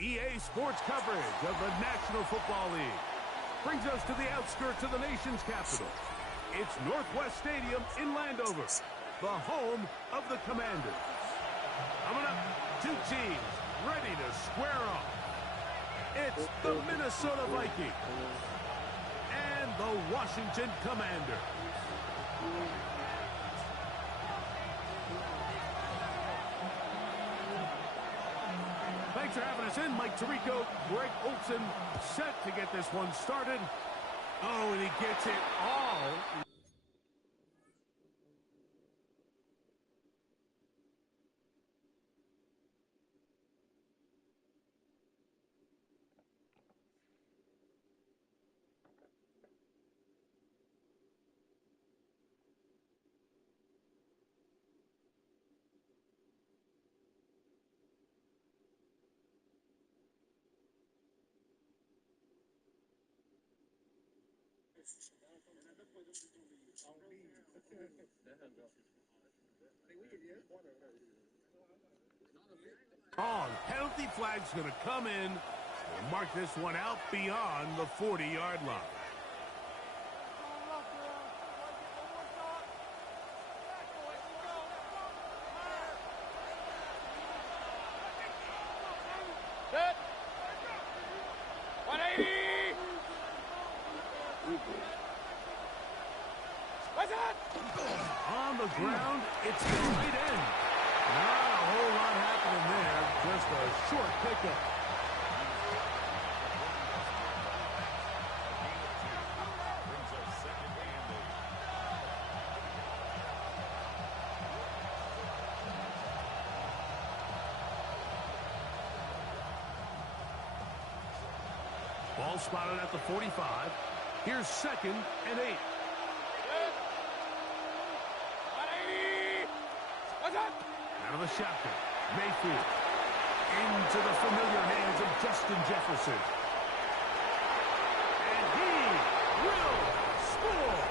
EA Sports coverage of the National Football League brings us to the outskirts of the nation's capital. It's Northwest Stadium in Landover, the home of the Commanders. Coming up, two teams ready to square off. It's the Minnesota Vikings and the Washington Commanders. Thanks for having us in. Mike Tirico, Greg Olson, set to get this one started. Oh, and he gets it all. Penalty flag's going to come in and mark this one out beyond the 40-yard line. Set. 180. What's that? On the ground, it's the right end. Not a whole lot happening there, just a short pickup. Ball spotted at the 45. Here's 2nd and 8. Out of the shotgun, Mayfield into the familiar hands of Justin Jefferson. And he will score!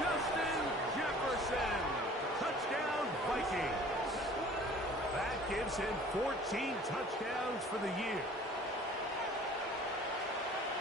Justin Jefferson! Touchdown, Vikings! That gives him 14 touchdowns for the year.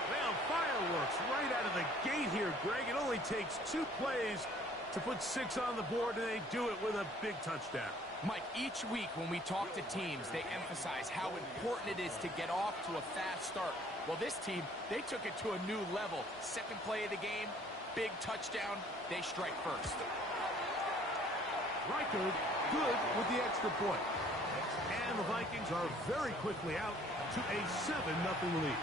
Well, fireworks right out of the gate here, Greg. It only takes 2 plays to put 6 on the board, and they do it with a big touchdown. Mike, each week when we talk to teams, they emphasize how important it is to get off to a fast start. Well, this team, they took it to a new level. 2nd play of the game, big touchdown, they strike first. Reichard, good with the extra point. And the Vikings are very quickly out to a 7-0 lead.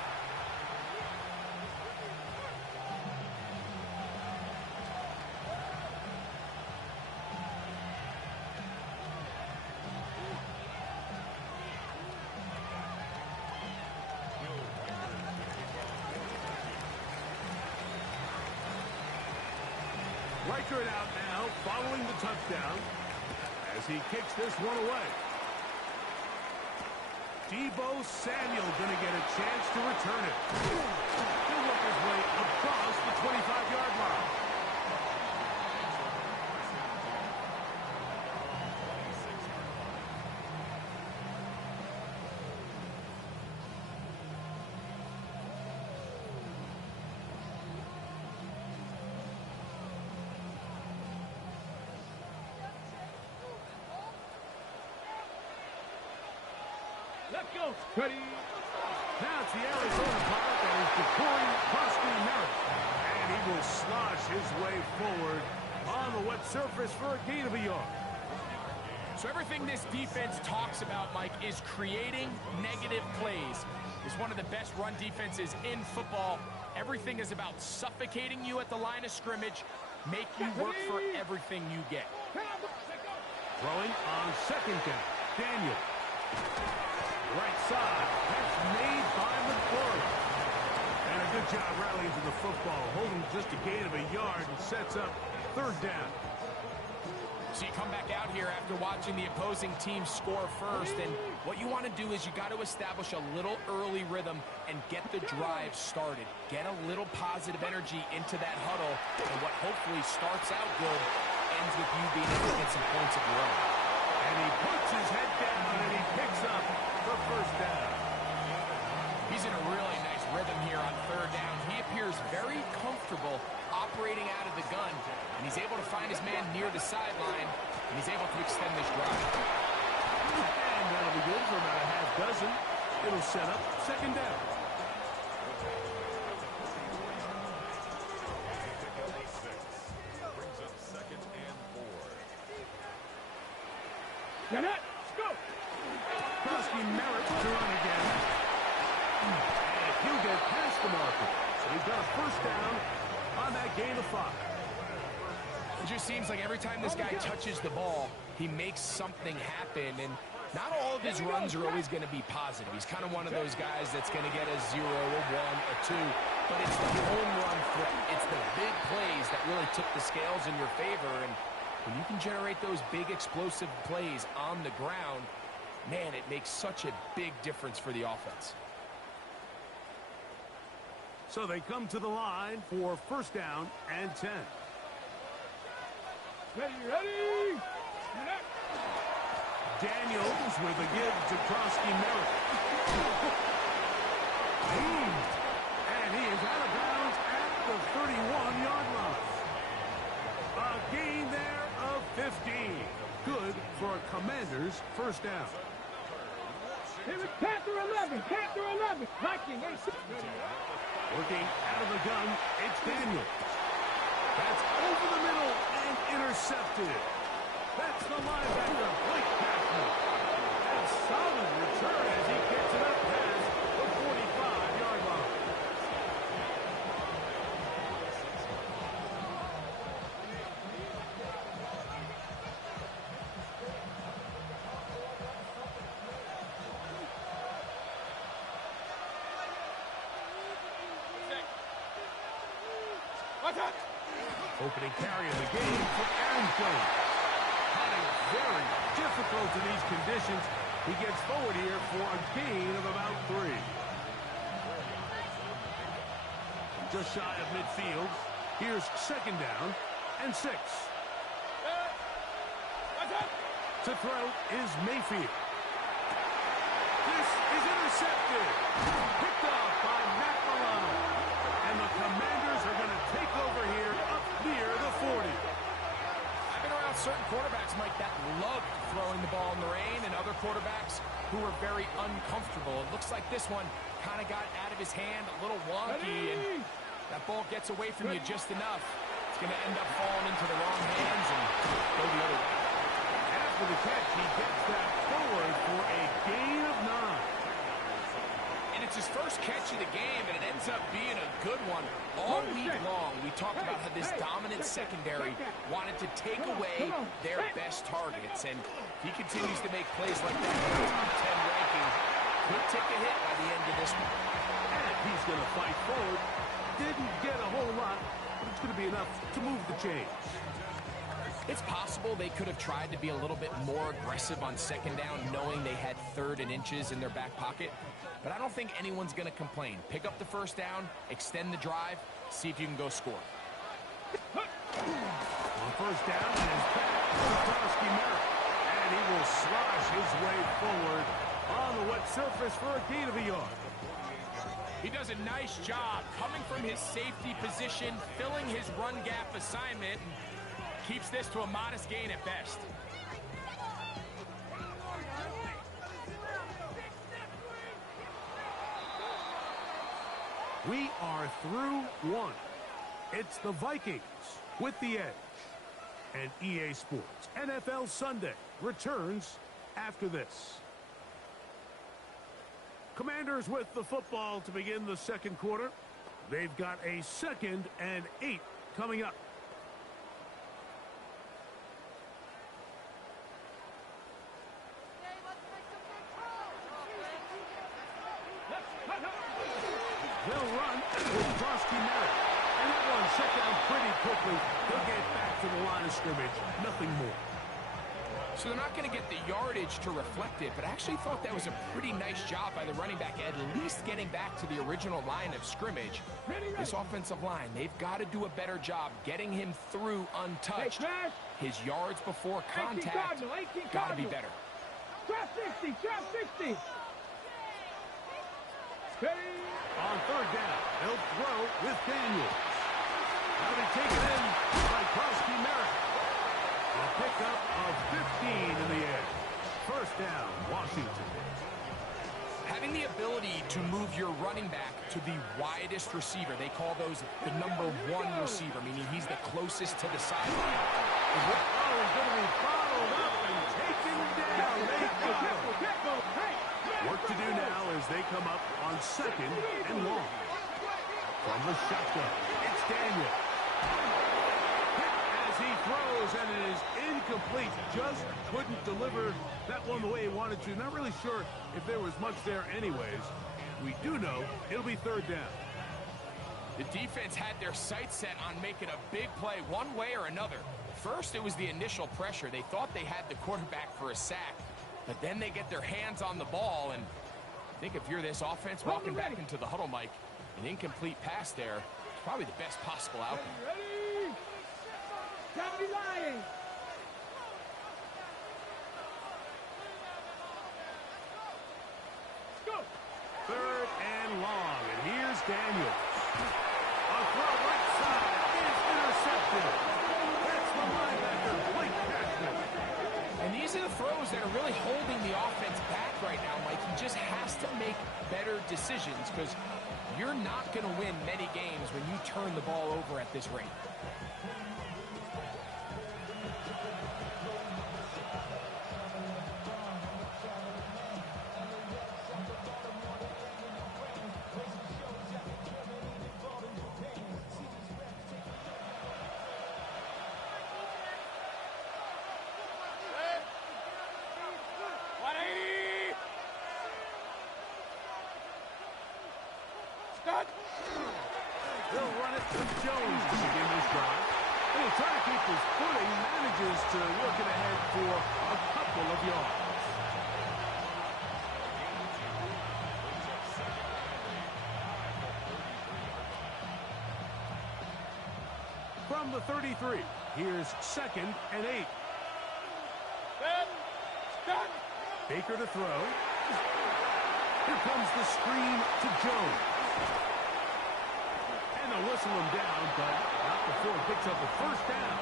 Reichard out now, following the touchdown, as he kicks this one away. Deebo Samuel going to get a chance to return it. He'll work his way across the 25-yard line. Let's go, Scotty. Now it's the Arizona Pirate that is Ja'Cory Merritt. And he will slosh his way forward on the wet surface for a gain of a yard. So everything this defense talks about, Mike, is creating negative plays. It's one of the best run defenses in football. Everything is about suffocating you at the line of scrimmage, make you work for everything you get. Throwing on 2nd down, Daniel. Right side, that's made by McClure. And a good job rallying to the football, holding just a gain of a yard and sets up 3rd down. So you come back out here after watching the opposing team score first, and what you want to do is you got to establish a little early rhythm and get the drive started. Get a little positive energy into that huddle, and what hopefully starts out good ends with you being able to get some points of your own. And he puts his head down and he picks up the first down. He's in a really nice rhythm here on third down. He appears very comfortable operating out of the gun, and he's able to find his man near the sideline, and he's able to extend this drive. And that'll be good for about a half dozen. It'll set up second down. Get it. Go. Krosky Merritt to run again. And he'll get past the marker. So he's got a first down on that gain of 5. It just seems like every time this guy touches the ball, he makes something happen, and not all of his runs are always going to be positive. He's kind of one of those guys that's going to get a 0, a 1, a 2, but it's the home run threat. It's the big plays that really tip the scales in your favor, and when you can generate those big explosive plays on the ground, man, it makes such a big difference for the offense. So they come to the line for first down and 10. Ready, ready. Get it. Daniels with a give to Krosky Merritt. And he is out of bounds at the 31-yard line. A gain there of 15. Good for a Commanders first down. Panther 11. Panther 11. Viking 8. Working out of the gun, it's Daniels. That's over the middle and intercepted. That's the linebacker, Blake Passman. And solid return as he gets it up past the 45-yard line. Opening carry of the game for Aaron Jones. Having very difficult in these conditions. He gets forward here for a gain of about 3. Just shy of midfield. Here's second down and 6. To throw is Mayfield. This is intercepted. Picked off by Matt Milano. And the Commanders are going to take over here up near the 40. I've been around certain quarterbacks, Mike, that love throwing the ball in the rain, and other quarterbacks who are very uncomfortable. It looks like this one kind of got out of his hand, a little wonky, and that ball gets away from you just enough. It's going to end up falling into the wrong hands and go the other way. After the catch, he gets that forward for a gain of 9. And it's his first catch of the game, and it ends up being a good one. All week long, we talked about how this dominant secondary wanted to take away their best targets. And if he continues to make plays like that in the top 10 ranking, could take a hit by the end of this one. And he's going to fight forward. Didn't get a whole lot, but it's going to be enough to move the chains. It's possible they could have tried to be a little bit more aggressive on second down, knowing they had 3rd and inches in their back pocket. But I don't think anyone's going to complain. Pick up the first down, extend the drive, see if you can go score. On first down, it is back to Krosky Merritt. And he will slosh his way forward on the wet surface for a gain of a yard. He does a nice job coming from his safety position, filling his run gap assignment, and keeps this to a modest gain at best. We are through 1. It's the Vikings with the edge. And EA Sports NFL Sunday returns after this. Commanders with the football to begin the second quarter. They've got a 2nd and 8 coming up. They'll run with Krosky Merritt. And that one shut down pretty quickly. They'll get back to the line of scrimmage. Nothing more. So they're not going to get the yardage to reflect it, but I actually thought that was a pretty nice job by the running back, at least getting back to the original line of scrimmage. This offensive line, they've got to do a better job getting him through untouched. His yards before contact got to be better. Drop 60, drop 60. On third down, they'll throw with Daniels. Now they take it in by Krosky Merritt. A pickup of 15 in the air. First down, Washington. Having the ability to move your running back to the widest receiver, they call those the #1 receiver, meaning he's the closest to the sideline. Oh, he's going to be followed up and taken down. Work to do now as they come up on 2nd and long. From the shotgun, it's Daniel. As he throws, and it is incomplete. Just couldn't deliver that one the way he wanted to. Not really sure if there was much there anyways. We do know it'll be third down. The defense had their sights set on making a big play one way or another. First, it was the initial pressure. They thought they had the quarterback for a sack, but then they get their hands on the ball, and I think if you're this offense walking back into the huddle, Mike, an incomplete pass there is probably the best possible outcome. Ready? Don't be lying. Let's go. Third and long, and here's Daniel. A throw right side is intercepted. That's the linebacker, Blake Cashman. And these are the throws that are really holding the offense back right now, Mike. He just has to make better decisions because you're not going to win many games when you turn the ball over at this rate. They'll run it with Jones to begin this drive. And he'll try to keep his footing, manages to work it ahead for a couple of yards. From the 33, here's 2nd and 8. Baker to throw. Here comes the screen to Jones. And they'll whistle him down, but not before he picks up a first down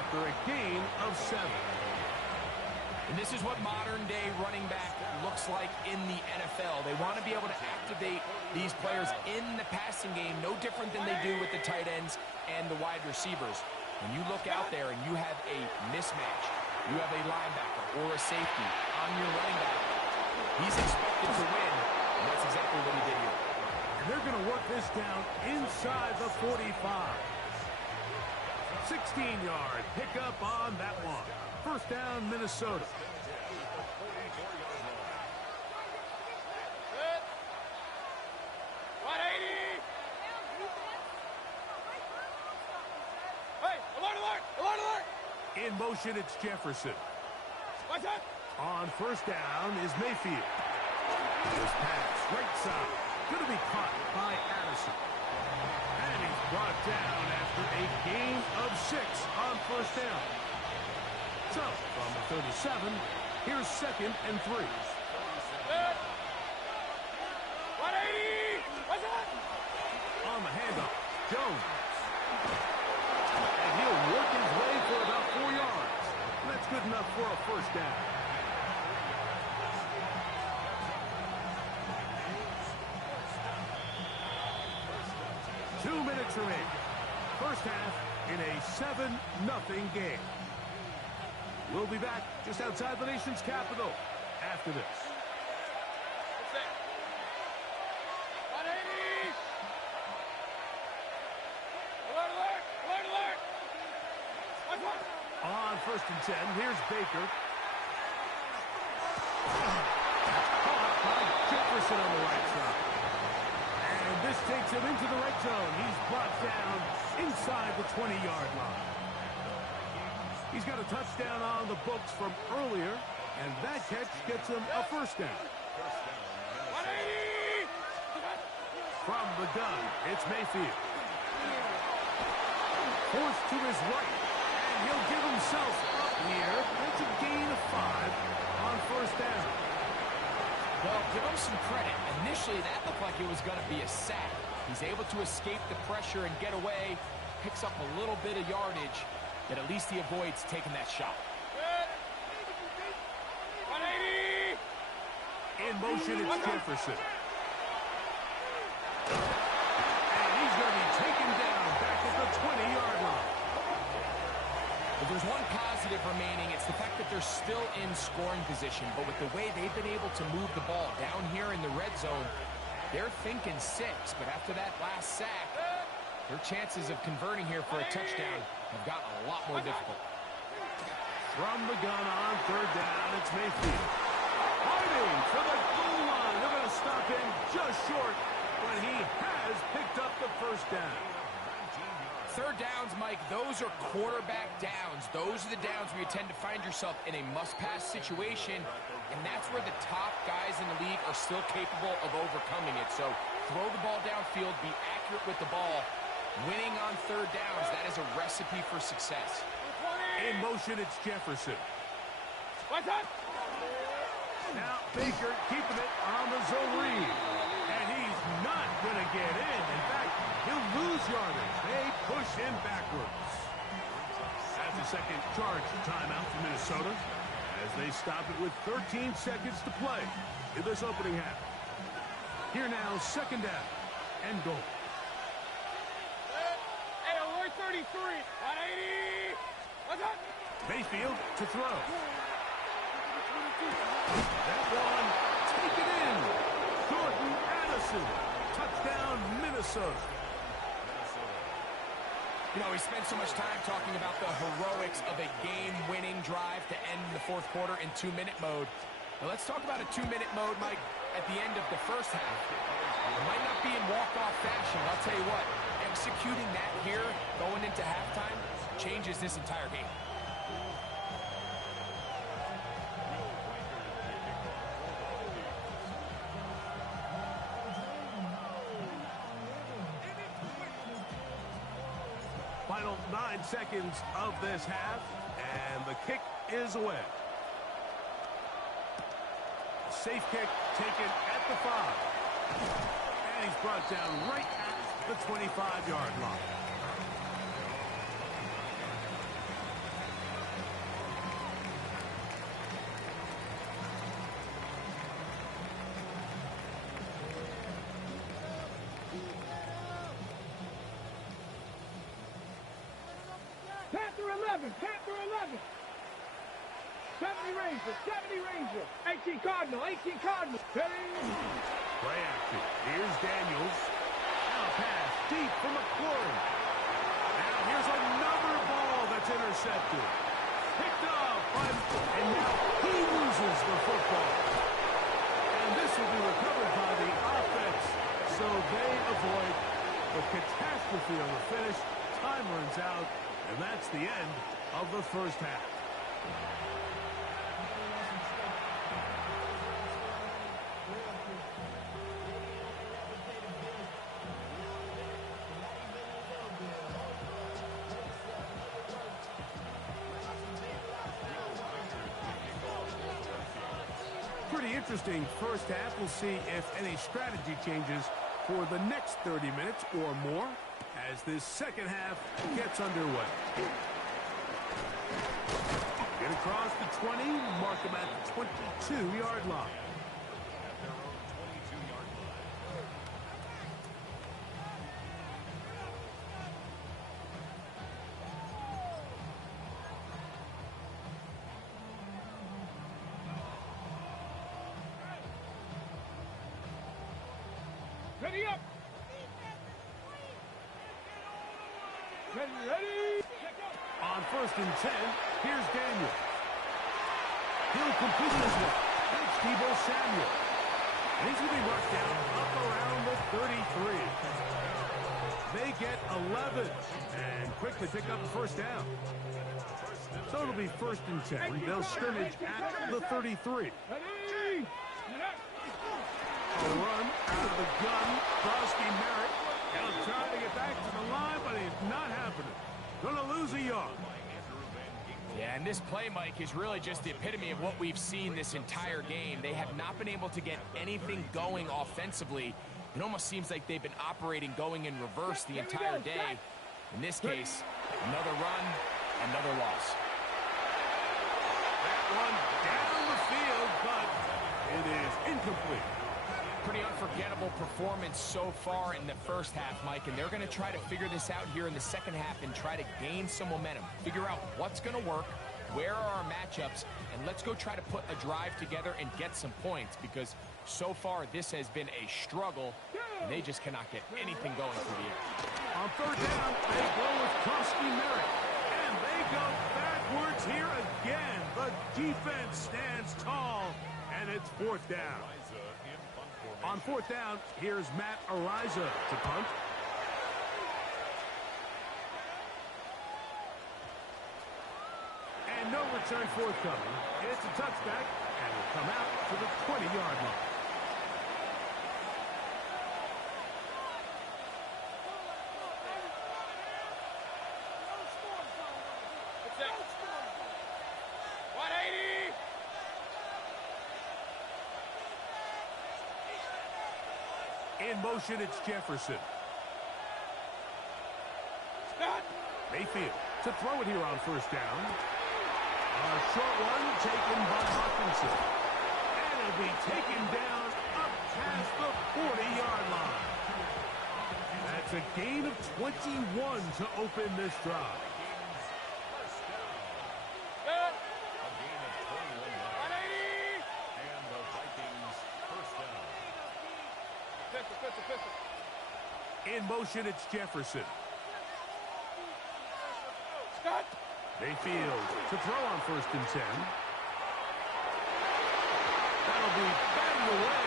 after a gain of 7. And this is what modern-day running back looks like in the NFL. They want to be able to activate these players in the passing game, no different than they do with the tight ends and the wide receivers. When you look out there and you have a mismatch, you have a linebacker or a safety on your running back, he's expected to win, and that's exactly what he did here. And they're going to work this down inside the 45. 16-yard pickup on that one. First down, Minnesota. In motion, it's Jefferson. On first down is Mayfield. This pass, right side, going to be caught by Addison. And he's brought down after a gain of 6 on first down. So, from the 37, here's 2nd and 3. On the handoff, Jones. And he'll work his way for about 4 yards. And that's good enough for a first down. Two minutes remaining. First half in a 7-0 game. We'll be back just outside the nation's capital after this. On 1st and 10, here's Baker. Caught by Jefferson on the right side. And this takes him into the red zone. He's brought down inside the 20-yard line. He's got a touchdown on the books from earlier, and that catch gets him a first down. From the gun, it's Mayfield. Forced to his right, and he'll give himself up here. That's a gain of 5 on first down. Well, give him some credit. Initially, that looked like it was going to be a sack. He's able to escape the pressure and get away, picks up a little bit of yardage, but at least he avoids taking that shot. In motion, it's Jefferson. And he's going to be taken down back at the 20-yard line. If there's one positive remaining, it's the fact that they're still in scoring position. But with the way they've been able to move the ball down here in the red zone, they're thinking 6. But after that last sack, their chances of converting here for a touchdown have gotten a lot more difficult. From the gun on third down, it's Mayfield. Fighting for the goal line. They're going to stop him just short, but he has picked up the first down. Third downs, Mike, those are quarterback downs. Those are the downs where you tend to find yourself in a must-pass situation, and that's where the top guys in the league are still capable of overcoming it. So throw the ball downfield, be accurate with the ball. Winning on third downs, that is a recipe for success. In motion, it's Jefferson. What's up? Now Baker keeping it on the zone read. And he's not going to get in. In fact, he'll lose yardage. They push him backwards. That's a second charge timeout for Minnesota as they stop it with 13 seconds to play in this opening half. Here now, second down and goal. Hey, alert 33. 180. What's up? Mayfield to throw. That one taken in. Jordan Addison. Touchdown, Minnesota. You know, we spent so much time talking about the heroics of a game-winning drive to end the fourth quarter in 2-minute mode. Now let's talk about a 2-minute mode, Mike, at the end of the first half. It might not be in walk-off fashion, but I'll tell you what, executing that here, going into halftime, changes this entire game. Final 9 seconds of this half, and the kick is away. Safe kick taken at the 5. And he's brought down right at the 25-yard line. Panther 11. Panther 11. 70 Ranger. 70 Ranger. 18 Cardinal. 18 Cardinal. Play action. Here's Daniels. Now a pass deep for McLaurin. Now here's another ball that's intercepted. Picked up, and now he loses the football. And this will be recovered by the offense, so they avoid the catastrophe on the finish. Time runs out, and that's the end of the first half. Pretty interesting first half. We'll see if any strategy changes for the next 30 minutes or more as this second half gets underway. Get across the 20, mark him at the 22-yard line. Ready up. Ready. On first and 10, here's Daniel. He'll complete his one. That's Deebo Samuel. And he's going to be rushed down up around the 33. They get 11 and quick to pick up the first down. So it'll be 1st and 10. They'll scrimmage at the 33. A run out of the gun. Krosky Merritt. He'll try to get back to the line, but it's not happening. Gonna lose a yard. Yeah, and this play, Mike, is really just the epitome of what we've seen this entire game. They have not been able to get anything going offensively. It almost seems like they've been operating going in reverse the entire day. In this case, another run, another loss. That one down the field, but it is incomplete. Pretty unforgettable performance so far in the first half, Mike, and they're going to try to figure this out here in the second half and try to gain some momentum. Figure out what's going to work, where are our matchups, and let's go try to put a drive together and get some points, because so far this has been a struggle, and they just cannot get anything going through the air. On 3rd down, they go with Krosky Merritt, and they go backwards here again. The defense stands tall, and it's 4th down. On 4th down, here's Matt Araiza to punt. And no return forthcoming. It's a touchback, and will come out to the 20-yard line. In motion, it's Jefferson. Scott. Mayfield to throw it here on 1st down. A short one taken by Hawkinson. And it'll be taken down up past the 40-yard line. That's a gain of 21 to open this drive. In motion, it's Jefferson. Scott. Mayfield to throw on 1st and 10. That'll be batted away.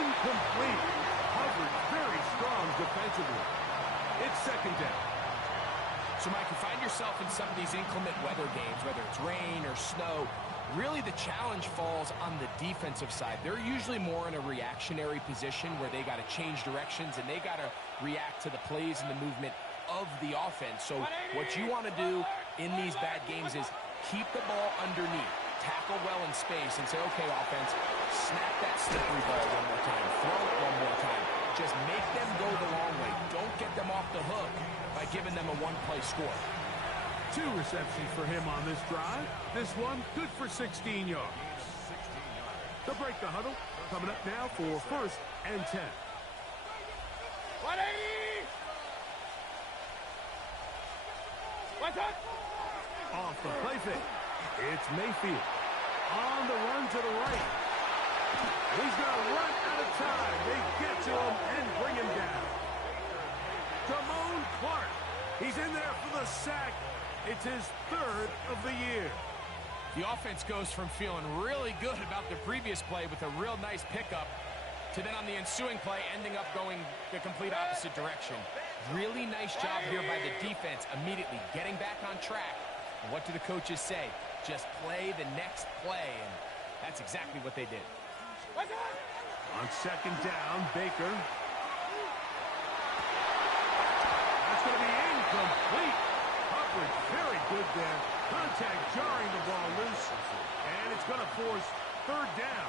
Incomplete. Covered very strong defensively. It's 2nd down. So, Mike, you find yourself in some of these inclement weather games, whether it's rain or snow, really the challenge falls on the defensive side. They're usually more in a reactionary position where they got to change directions and they got to react to the plays and the movement of the offense. So what you want to do in these bad games is keep the ball underneath, tackle well in space, and say, okay, offense, snap that slippery ball one more time, throw it one more time. Just make them go the long way. Don't get them off the hook by giving them a one-play score. 2 receptions for him on this drive. This one good for 16 yards. They'll break the huddle. Coming up now for 1st and 10. 180. What's up? Off the play fake. It's Mayfield. On the run to the right. He's going to run out of time. They get to him and bring him down. Damone Clark. He's in there for the sack. It's his 3rd of the year. The offense goes from feeling really good about the previous play with a real nice pickup to then on the ensuing play ending up going the complete opposite direction. Really nice job here by the defense immediately getting back on track. And what do the coaches say? Just play the next play, and that's exactly what they did. On 2nd down, Baker. That's going to be incomplete. Coverage very good there. Contact jarring the ball loose. And it's going to force 3rd down.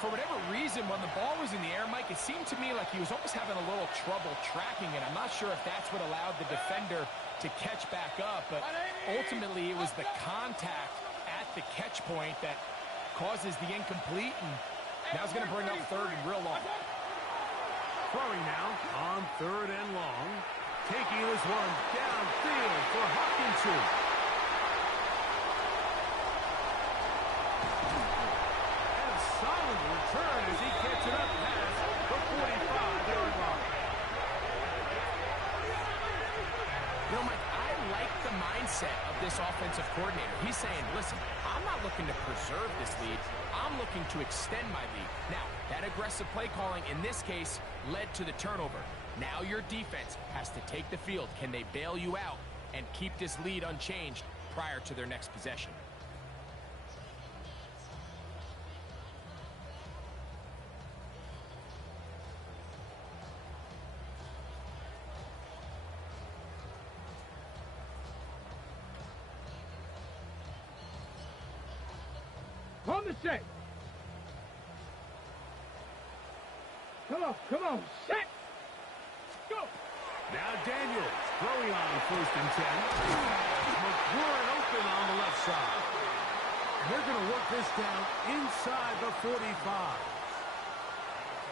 For whatever reason, when the ball was in the air, Mike, it seemed to me like he was almost having a little trouble tracking it. I'm not sure if that's what allowed the defender to catch back up, but ultimately it was the contact at the catch point that causes the incomplete, and now it's going to bring up 3rd and real long. Throwing now on 3rd and long. Taking this one downfield for Hawkinson. And solid return as he gets it up past the 45-yard line. You know, Mike, I like the mindset of this offensive coordinator. He's saying, listen, I'm not looking to preserve this lead. I'm looking to extend my lead. Now, that aggressive play calling in this case led to the turnover. Now your defense has to take the field. Can they bail you out and keep this lead unchanged prior to their next possession? On the set. Come on, set. Go. Now Daniels throwing on 1st and 10. McLaurin open on the left side. They're going to work this down inside the 45.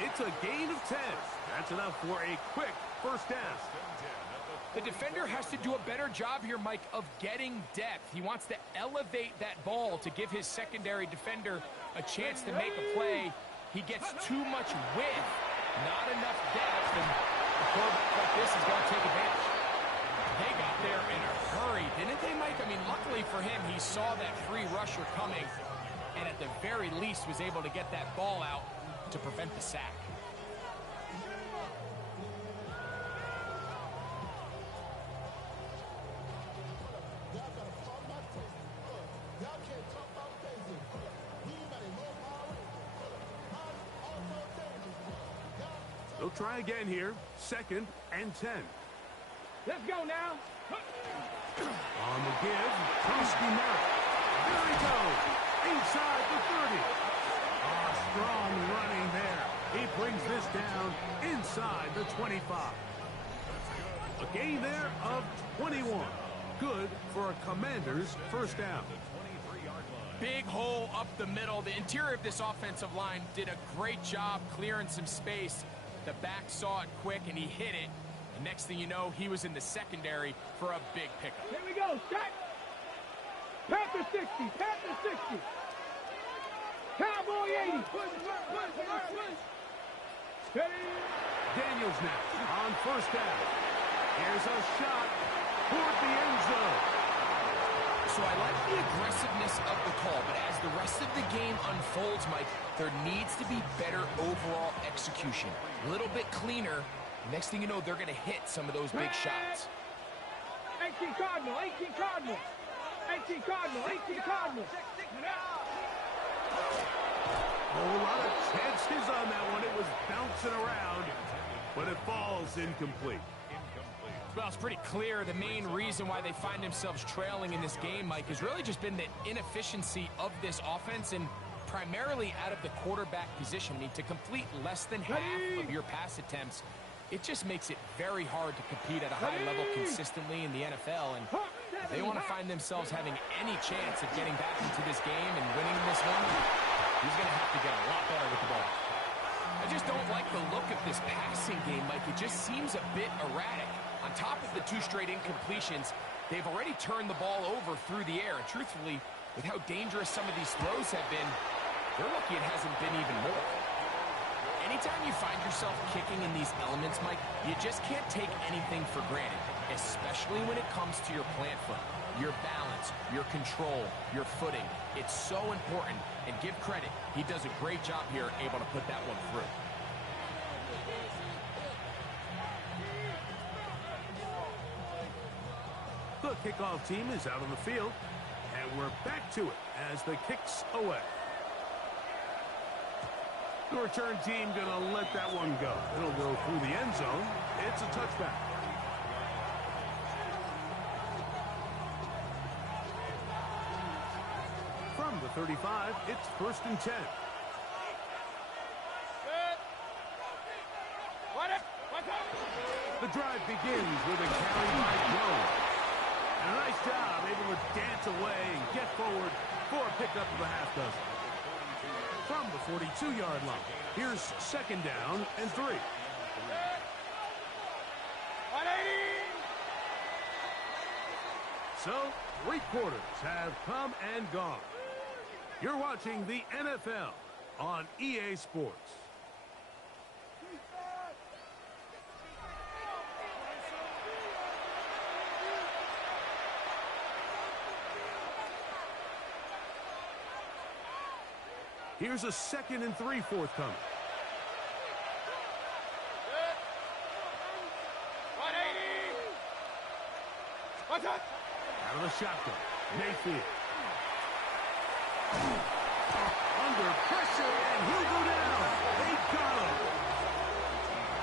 It's a gain of 10. That's enough for a quick first down. The defender has to do a better job here, Mike, of getting depth. He wants to elevate that ball to give his secondary defender a chance to make a play. He gets too much width, not enough depth, and a quarterback like this is going to take advantage. They got there in a hurry, didn't they, Mike? I mean, luckily for him, he saw that free rusher coming, and at the very least was able to get that ball out to prevent the sack. They'll try again here. 2nd and 10. Let's go now. On the give, Toski Merritt. There he goes. Inside the 30. Strong running there. He brings this down inside the 25. A gain there of 21. Good for a Commander's first down. Big hole up the middle. The interior of this offensive line did a great job clearing some space. The back saw it quick, and he hit it. And next thing you know, he was in the secondary for a big pickup. Here we go, set. Panther 60, Panther 60. Cowboy 80. Daniels now on 1st down. Here's a shot toward the end zone. So I like the aggressiveness of the call, but as the rest of the game unfolds, Mike, there needs to be better overall execution. A little bit cleaner. Next thing you know, they're going to hit some of those big shots. 18 Cardinal, 18 Cardinal. 18 Cardinal, 18 Cardinal. Whole lot of chances on that one. It was bouncing around, but it falls incomplete. Well, it's pretty clear the main reason why they find themselves trailing in this game, Mike, has really just been the inefficiency of this offense and primarily out of the quarterback position. I mean, to complete less than half of your pass attempts, it just makes it very hard to compete at a high level consistently in the NFL. And if they want to find themselves having any chance of getting back into this game and winning this one, he's going to have to get a lot better with the ball. I just don't like the look of this passing game, Mike. It just seems a bit erratic. On top of the 2 straight incompletions, they've already turned the ball over through the air. And truthfully, with how dangerous some of these throws have been, they're lucky it hasn't been even more. Anytime you find yourself kicking in these elements, Mike, you just can't take anything for granted, especially when it comes to your plant foot, your balance, your control, your footing. It's so important, and give credit, he does a great job here able to put that one through. The kickoff team is out on the field, and we're back to it as the kick's away. The return team going to let that one go. It'll go through the end zone. It's a touchback. From the 35, it's 1st and 10. The drive begins with a carry by Jones. And a nice job, able to dance away and get forward for a pickup of a half dozen. From the 42-yard line, here's 2nd down and 3. 180. So, 3 quarters have come and gone. You're watching the NFL on EA Sports. Here's a 2nd and 3 forthcoming. What's that? Out of the shotgun, Mayfield. Under pressure, and he'll go down. They got him.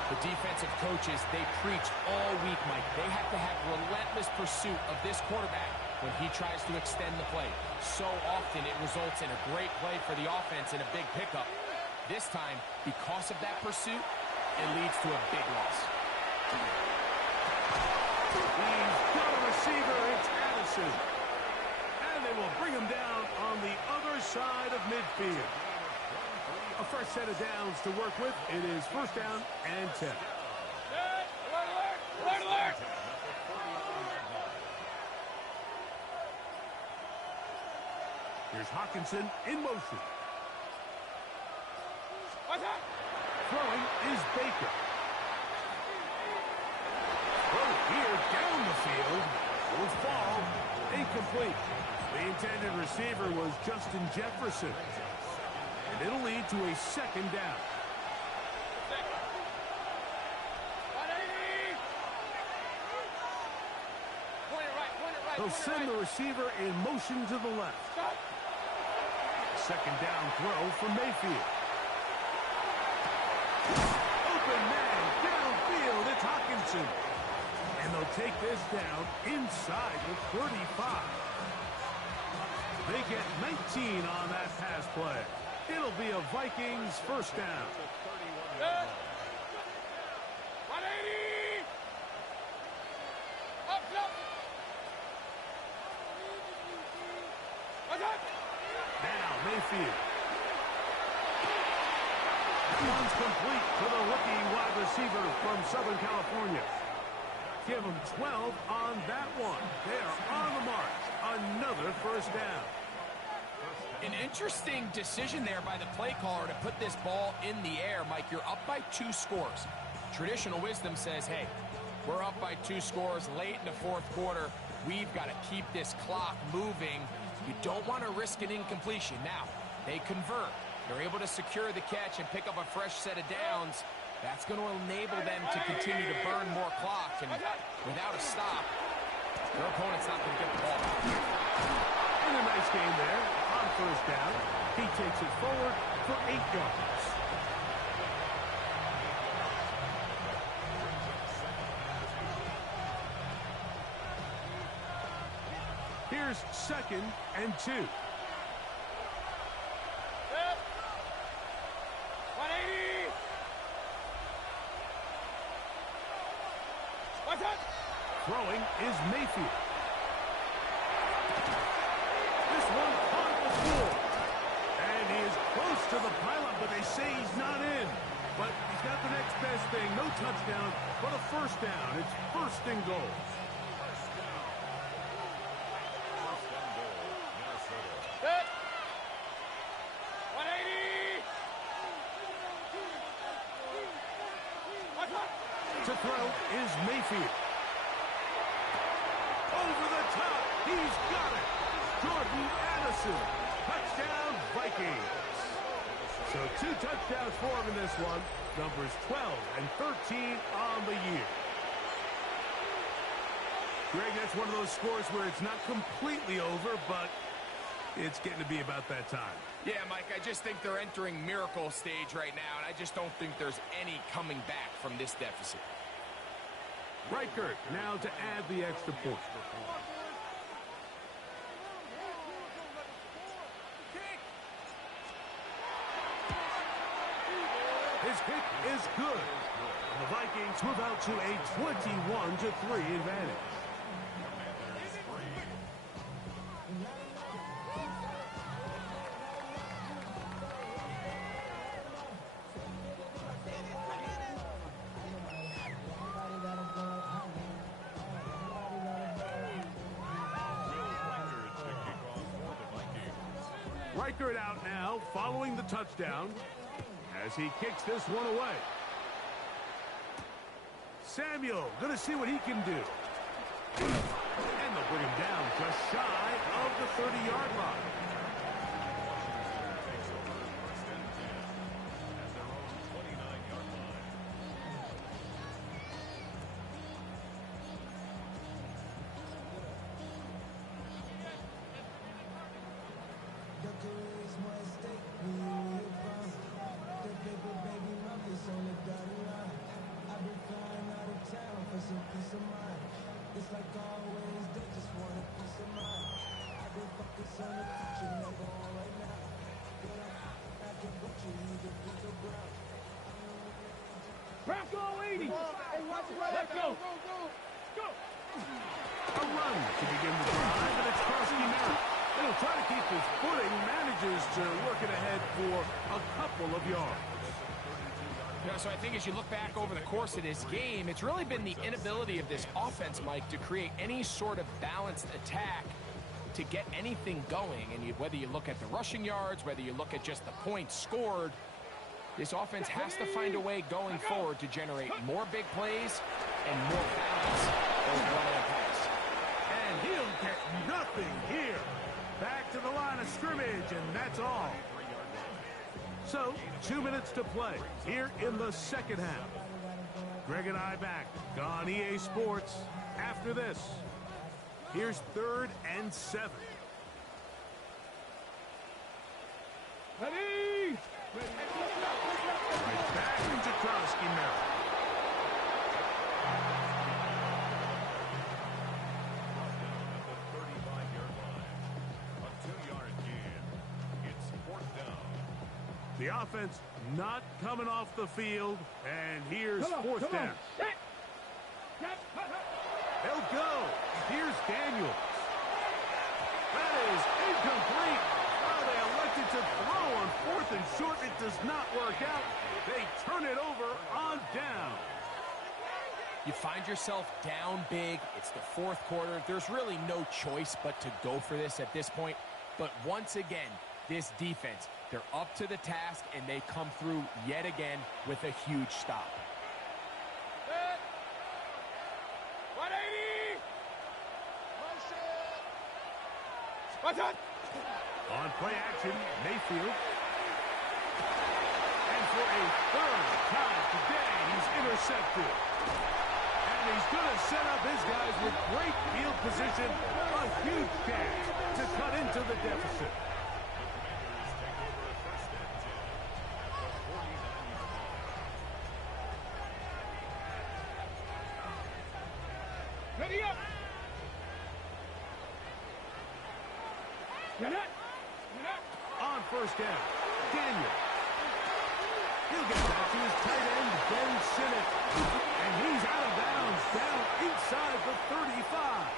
The defensive coaches, they preached all week, Mike. They have to have relentless pursuit of this quarterback when he tries to extend the play. So often it results in a great play for the offense and a big pickup. This time, because of that pursuit, it leads to a big loss. He's got a receiver. It's Addison. And they will bring him down on the other side of midfield. A fresh set of downs to work with. It is first down and 10. Alert, alert! Here's Hockenson in motion. What's that? Throwing is Baker. Throw here down the field. Will fall. Incomplete. The intended receiver was Justin Jefferson. And it'll lead to a second down. 180! Point it right. They'll send the receiver in motion to the left. Stop. Second down throw for Mayfield. Open man, downfield, it's Hockenson. And they'll take this down inside the 35. They get 19 on that pass play. It'll be a Vikings first down. 180! Up. What's that? Now Mayfield. One's complete to the rookie wide receiver from Southern California. Give him 12 on that one. They are on the mark. Another first down. An interesting decision there by the play caller to put this ball in the air. Mike, you're up by 2 scores. Traditional wisdom says, hey, we're up by 2 scores late in the fourth quarter. We've got to keep this clock moving. You don't want to risk an incompletion. Now, they convert. They're able to secure the catch and pick up a fresh set of downs. That's going to enable them to continue to burn more clock. And without a stop, their opponent's not going to get the ball back. And a nice game there on first down. He takes it forward for 8 yards. Here's second and 2. 180! What's that? Throwing is Mayfield. This one on the floor. And he is close to the pylon, but they say he's not in. But he's got the next best thing. No touchdown, but a first down. It's first and goal. Set. 180! What's that? To throw is Mayfield. Over the top. He's got it. Jordan Addison. Touchdown, Vikings. So 2 touchdowns for him in this one. Numbers 12 and 13 on the year. Greg, that's one of those scores where it's not completely over, but it's getting to be about that time. Yeah, Mike, I just think they're entering miracle stage right now, and I just don't think there's any coming back from this deficit. Reichert now to add the extra point. His kick is good. The Vikings move out to a 21-3 advantage. Reichert out now, following the touchdown, as he kicks this one away. Samuel, going to see what he can do. And they'll bring him down just shy of the 30-yard line. Bronco 80. Let's go. Go. A run to begin the drive, and it's Karski Merritt. He'll try to keep his footing, manages to work it ahead for a couple of yards. You know, so I think as you look back over the course of this game, it's really been the inability of this offense, Mike, to create any sort of balanced attack to get anything going. And whether you look at the rushing yards, whether you look at just the points scored, this offense has to find a way going forward to generate more big plays and more balance over run and pass. And he'll get nothing here. Back to the line of scrimmage, and that's all. So, 2 minutes to play here in the second half. Greg and I back on EA Sports after this. Here's 3rd and 7. Ready? Right back into Karski Merritt. The offense not coming off the field, and here's 4th down. They'll go. Here's Daniels. That is incomplete. Oh, they elected to throw on 4th and short. It does not work out. They turn it over on down. You find yourself down big. It's the 4th quarter. There's really no choice but to go for this at this point. But once again, this defense, they're up to the task, and they come through yet again with a huge stop. 180. On play action, Mayfield. And for a 3rd time today, he's intercepted. And he's going to set up his guys with great field position. A huge chance to cut into the deficit. Ready up. Get up. On 1st down, Daniel. He'll get back to his tight end, Ben Sinnott. And he's out of bounds, down inside the 35.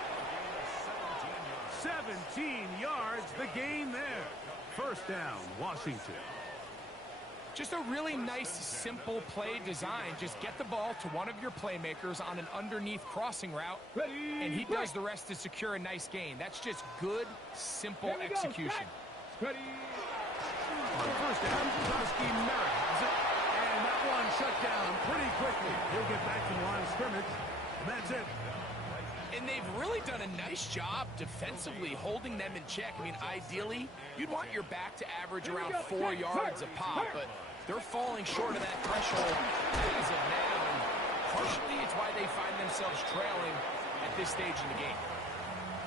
17 yards, the gain there. 1st down, Washington. Just a really nice, simple play design. Just get the ball to one of your playmakers on an underneath crossing route, and he does the rest to secure a nice gain. That's just good, simple execution. Ready. On 1st down, Karski Merritt has it. And that one shut down pretty quickly. He'll get back to the line of scrimmage, and that's it. And they've really done a nice job defensively holding them in check. I mean, ideally, you'd want your back to average around 4 yards a pop, but they're falling short of that threshold as of now. And partially, it's why they find themselves trailing at this stage in the game.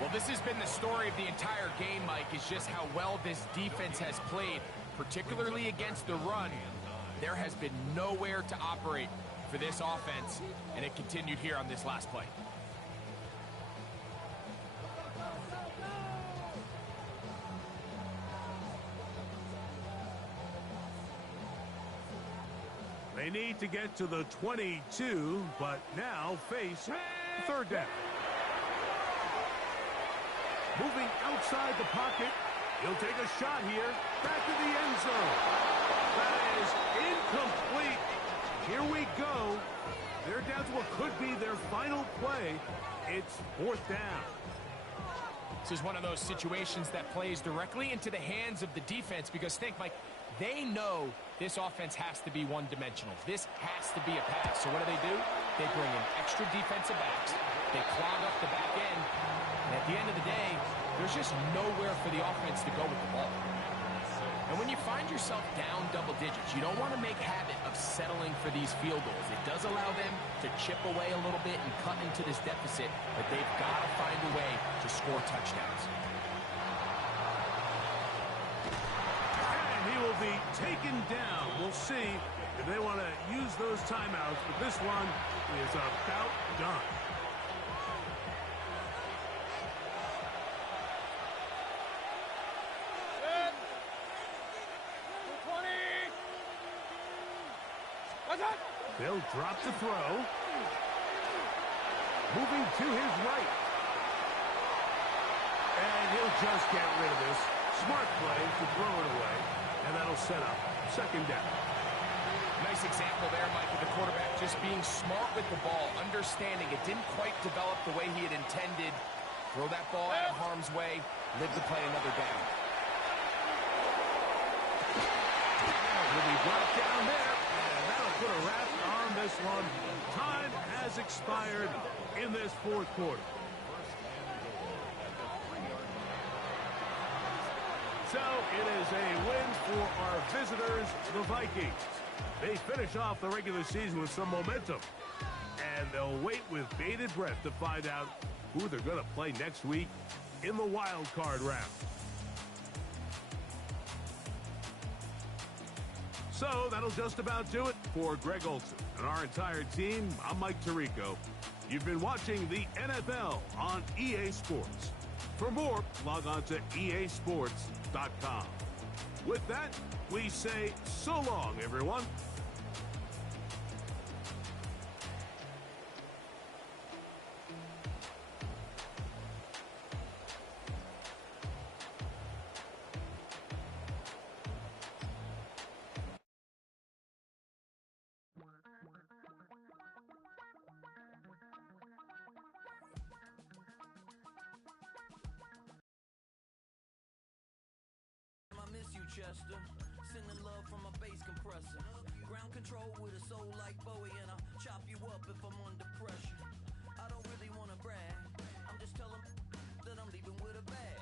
Well, this has been the story of the entire game, Mike, is just how well this defense has played, particularly against the run. There has been nowhere to operate for this offense, and it continued here on this last play. They need to get to the 22, but now face 3rd down. Moving outside the pocket, he'll take a shot here, back to the end zone. That is incomplete. Here we go. They're down to what could be their final play. It's 4th down. This is one of those situations that plays directly into the hands of the defense because think, Mike, they know this offense has to be one-dimensional. This has to be a pass. So what do? They bring in extra defensive backs. They clog up the back end. And at the end of the day, there's just nowhere for the offense to go with the ball. And when you find yourself down double digits, you don't want to make habit of settling for these field goals. It does allow them to chip away a little bit and cut into this deficit, but they've got to find a way to score touchdowns. And he will be taken down. We'll see if they want to use those timeouts, but this one is about done. They'll drop the throw. Moving to his right. And he'll just get rid of this. Smart play to throw it away. And that'll set up second down. Nice example there, Mike, of the quarterback just being smart with the ball, understanding it didn't quite develop the way he had intended. Throw that ball out of harm's way, live to play another down. Will be brought down there, and that'll put a wrap on this one. Time has expired in this fourth quarter. So it is a win for our visitors, the Vikings. They finish off the regular season with some momentum. And they'll wait with bated breath to find out who they're going to play next week in the wild card round. So that'll just about do it for Greg Olsen and our entire team. I'm Mike Tirico. You've been watching the NFL on EA Sports. For more, log on to easports.com. With that, we say so long, everyone. Chester, sending love from a bass compressor. Ground control with a soul like Bowie, and I'll chop you up if I'm under pressure. I don't really want to brag, I'm just telling that I'm leaving with a bag.